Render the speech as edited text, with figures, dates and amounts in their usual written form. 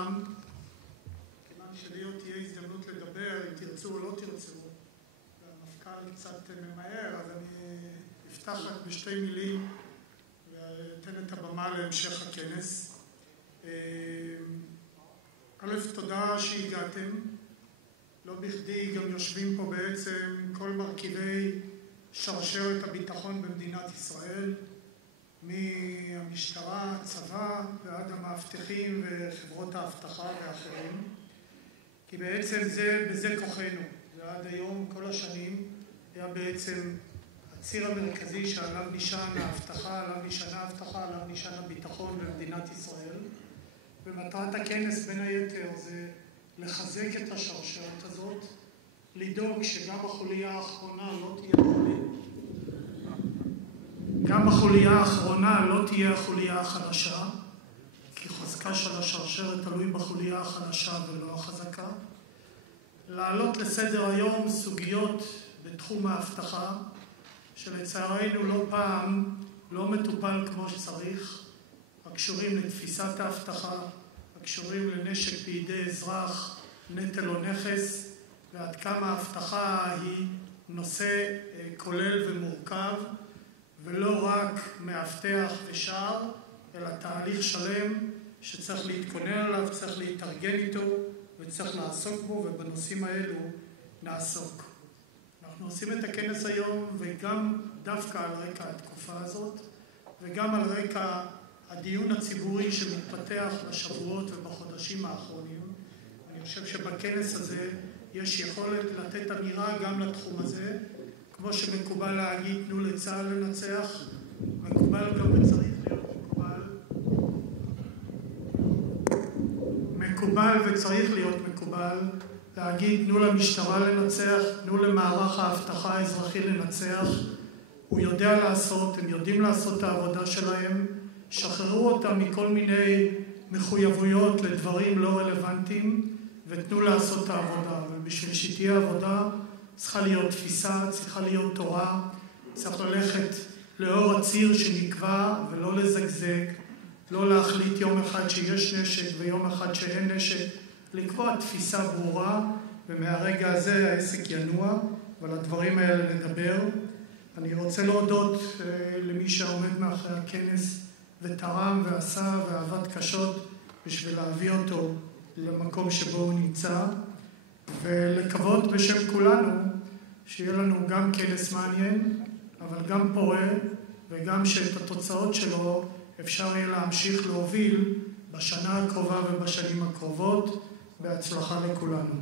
לכולם. כיוון שלי עוד תהיה הזדמנות לדבר, אם תרצו או לא תרצו, והמפכ"ל קצת ממהר, אז אני אפתח רק בשתי מילים ואתן את הבמה להמשך הכנס. א', תודה שהגעתם. לא בכדי גם יושבים פה בעצם כל מרכיבי שרשרת הביטחון במדינת ישראל, מהמשטרה, הצבא ועד המאבטחים וחברות האבטחה ואחרים. כי בעצם בזה כוחנו, ועד היום כל השנים היה בעצם הציר המרכזי שעליו נשען האבטחה, עליו נשען האבטחה, עליו נשען הביטחון במדינת ישראל. ומטרת הכנס בין היתר זה לחזק את השרשרת הזאת, לדאוג שגם החוליה האחרונה לא תהיה החוליה החלשה, כי חוזקה של השרשרת תלוי בחוליה החלשה ולא החזקה. להעלות לסדר היום סוגיות בתחום האבטחה, שלצערנו לא פעם לא מטופל כמו שצריך, הקשורים לתפיסת האבטחה, הקשורים לנשק בידי אזרח, נטל או נכס, ועד כמה האבטחה היא נושא כולל ומורכב, ולא רק מאבטח ושער, אלא תהליך שלם שצריך להתכונן עליו, צריך להתארגן איתו וצריך לעסוק בו, ובנושאים האלו נעסוק. אנחנו עושים את הכנס היום וגם דווקא על רקע התקופה הזאת, וגם על רקע הדיון הציבורי שמתפתח בשבועות ובחודשים האחרונים. אני חושב שבכנס הזה יש יכולת לתת אמירה גם לתחום הזה, כמו שמקובל להגיד, תנו לצה"ל לנצח, מקובל גם וצריך להיות מקובל וצריך להיות מקובל להגיד, תנו למשטרה לנצח, תנו למערך האבטחה האזרחי לנצח. הוא יודע לעשות, הם יודעים לעשות את העבודה שלהם, שחררו אותם מכל מיני מחויבויות לדברים לא רלוונטיים, ותנו לעשות את העבודה. ובשביל שתהיה עבודה צריכה להיות תפיסה, צריכה להיות תורה, צריך ללכת לאור הציר שנקבע ולא לזגזג, לא להחליט יום אחד שיש נשק ויום אחד שאין נשק, לקבוע תפיסה ברורה, ומהרגע הזה העסק ינוע, ועל הדברים האלה נדבר. אני רוצה להודות למי שעומד מאחורי הכנס ותרם ועשה ועבד קשות בשביל להביא אותו למקום שבו הוא נמצא, ולקוות בשם כולנו שיהיה לנו גם כנס מעניין, אבל גם פורה, וגם שאת התוצאות שלו אפשר יהיה להמשיך להוביל בשנה הקרובה ובשנים הקרובות. בהצלחה לכולנו.